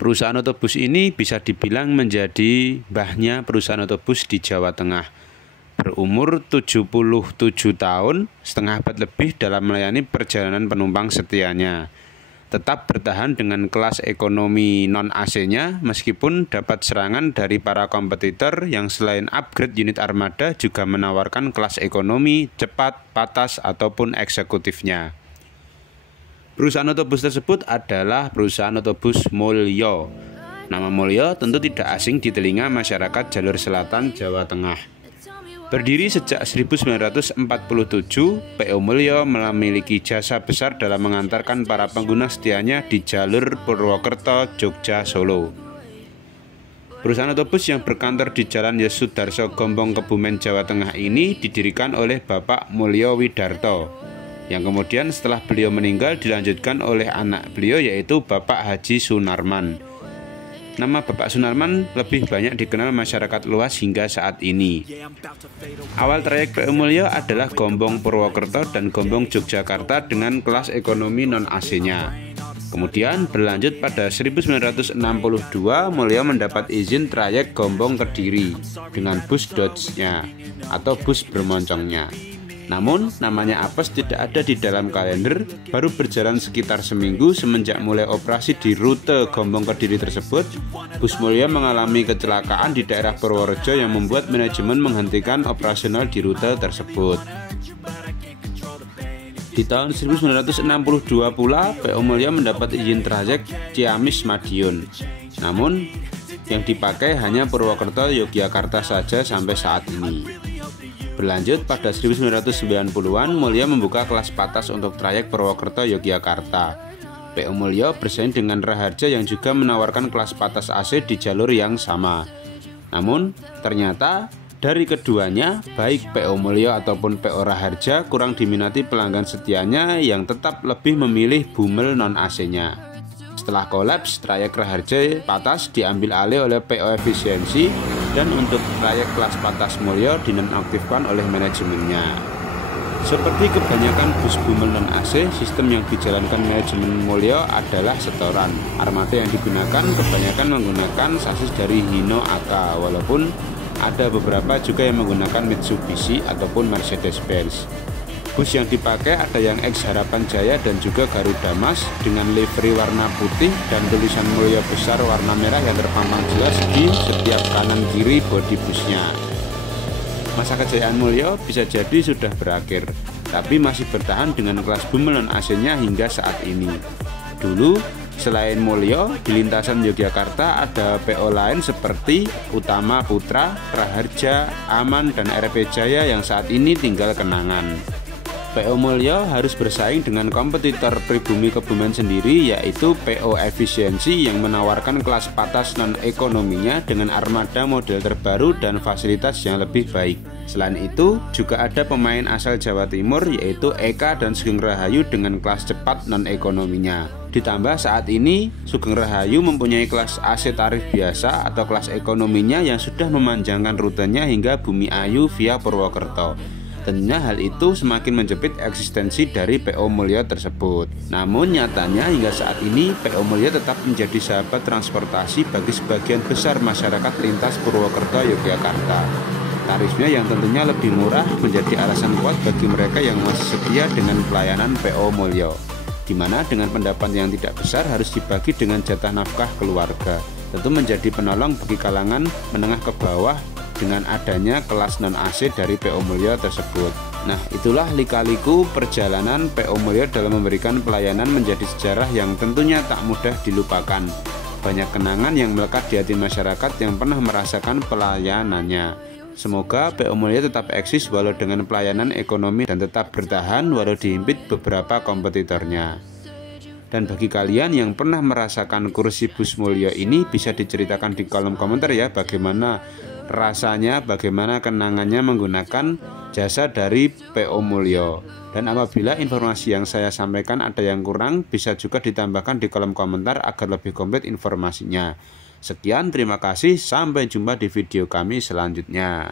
Perusahaan otobus ini bisa dibilang menjadi mbahnya perusahaan otobus di Jawa Tengah. Berumur 77 tahun, setengah abad lebih dalam melayani perjalanan penumpang setianya. Tetap bertahan dengan kelas ekonomi non-AC-nya meskipun dapat serangan dari para kompetitor yang selain upgrade unit armada juga menawarkan kelas ekonomi, cepat, patas, ataupun eksekutifnya. Perusahaan otobus tersebut adalah perusahaan otobus Mulyo. Nama Mulyo tentu tidak asing di telinga masyarakat jalur selatan Jawa Tengah. Berdiri sejak 1947, PO Mulyo memiliki jasa besar dalam mengantarkan para pengguna setianya di jalur Purwokerto, Jogja, Solo. Perusahaan otobus yang berkantor di Jalan Yosudarso, Gombong, Kebumen, Jawa Tengah ini didirikan oleh Bapak Mulyo Widarto, yang kemudian setelah beliau meninggal dilanjutkan oleh anak beliau yaitu Bapak Haji Sunarman. Nama Bapak Sunarman lebih banyak dikenal masyarakat luas hingga saat ini. Awal trayek PO Mulyo adalah Gombong Purwokerto dan Gombong Yogyakarta dengan kelas ekonomi non-AC-nya. Kemudian berlanjut pada 1962 Mulyo mendapat izin trayek Gombong Kediri dengan bus Dodge-nya atau bus bermoncongnya. Namun, namanya apes tidak ada di dalam kalender, baru berjalan sekitar seminggu semenjak mulai operasi di rute Gombong Kediri tersebut. Bus Mulyo mengalami kecelakaan di daerah Purworejo yang membuat manajemen menghentikan operasional di rute tersebut. Di tahun 1962 pula, PO Mulyo mendapat izin trayek Ciamis-Madiun. Namun, yang dipakai hanya Purwokerto Yogyakarta saja sampai saat ini. Berlanjut pada 1990-an, Mulyo membuka kelas patas untuk trayek Purwokerto Yogyakarta. PO Mulyo bersaing dengan Raharja yang juga menawarkan kelas patas AC di jalur yang sama. Namun, ternyata dari keduanya, baik PO Mulyo ataupun PO Raharja kurang diminati pelanggan setianya yang tetap lebih memilih bumel non-AC-nya. Setelah kolaps, trayek Raharja patas diambil alih oleh PO Efisiensi dan untuk trayek kelas patas Mulyo dinonaktifkan oleh manajemennya. Seperti kebanyakan bus bumel non-AC, sistem yang dijalankan manajemen Mulyo adalah setoran. Armada yang digunakan kebanyakan menggunakan sasis dari Hino AK, walaupun ada beberapa juga yang menggunakan Mitsubishi ataupun Mercedes-Benz. Bus yang dipakai ada yang X Harapan Jaya dan juga Garuda Mas dengan livery warna putih dan tulisan Mulyo besar warna merah yang terpampang jelas di setiap kanan kiri bodi busnya. Masa kejayaan Mulyo bisa jadi sudah berakhir, tapi masih bertahan dengan kelas bumel non-AC-nya hingga saat ini. Dulu, selain Mulyo, di lintasan Yogyakarta ada PO lain seperti Utama Putra, Raharja, Aman, dan RP Jaya yang saat ini tinggal kenangan. PO Mulyo harus bersaing dengan kompetitor pribumi Kebumen sendiri yaitu PO Efisiensi yang menawarkan kelas patas non-ekonominya dengan armada model terbaru dan fasilitas yang lebih baik. Selain itu, juga ada pemain asal Jawa Timur yaitu Eka dan Sugeng Rahayu dengan kelas cepat non-ekonominya. Ditambah saat ini, Sugeng Rahayu mempunyai kelas AC tarif biasa atau kelas ekonominya yang sudah memanjangkan rutenya hingga Bumi Ayu via Purwokerto. Tentunya hal itu semakin menjepit eksistensi dari PO Mulyo tersebut. Namun nyatanya hingga saat ini PO Mulyo tetap menjadi sahabat transportasi bagi sebagian besar masyarakat lintas Purwokerto Yogyakarta. Tarifnya yang tentunya lebih murah menjadi alasan kuat bagi mereka yang masih setia dengan pelayanan PO Mulyo, di mana dengan pendapat yang tidak besar harus dibagi dengan jatah nafkah keluarga. Tentu menjadi penolong bagi kalangan menengah ke bawah dengan adanya kelas non-AC dari PO Mulyo tersebut. Nah, itulah lika-liku perjalanan PO Mulyo dalam memberikan pelayanan menjadi sejarah yang tentunya tak mudah dilupakan. Banyak kenangan yang melekat di hati masyarakat yang pernah merasakan pelayanannya. Semoga PO Mulyo tetap eksis walau dengan pelayanan ekonomi dan tetap bertahan walau dihimpit beberapa kompetitornya. Dan bagi kalian yang pernah merasakan kursi bus Mulyo ini bisa diceritakan di kolom komentar ya, bagaimana rasanya, bagaimana kenangannya menggunakan jasa dari PO Mulyo. Dan apabila informasi yang saya sampaikan ada yang kurang, bisa juga ditambahkan di kolom komentar agar lebih komplit informasinya. Sekian, terima kasih, sampai jumpa di video kami selanjutnya.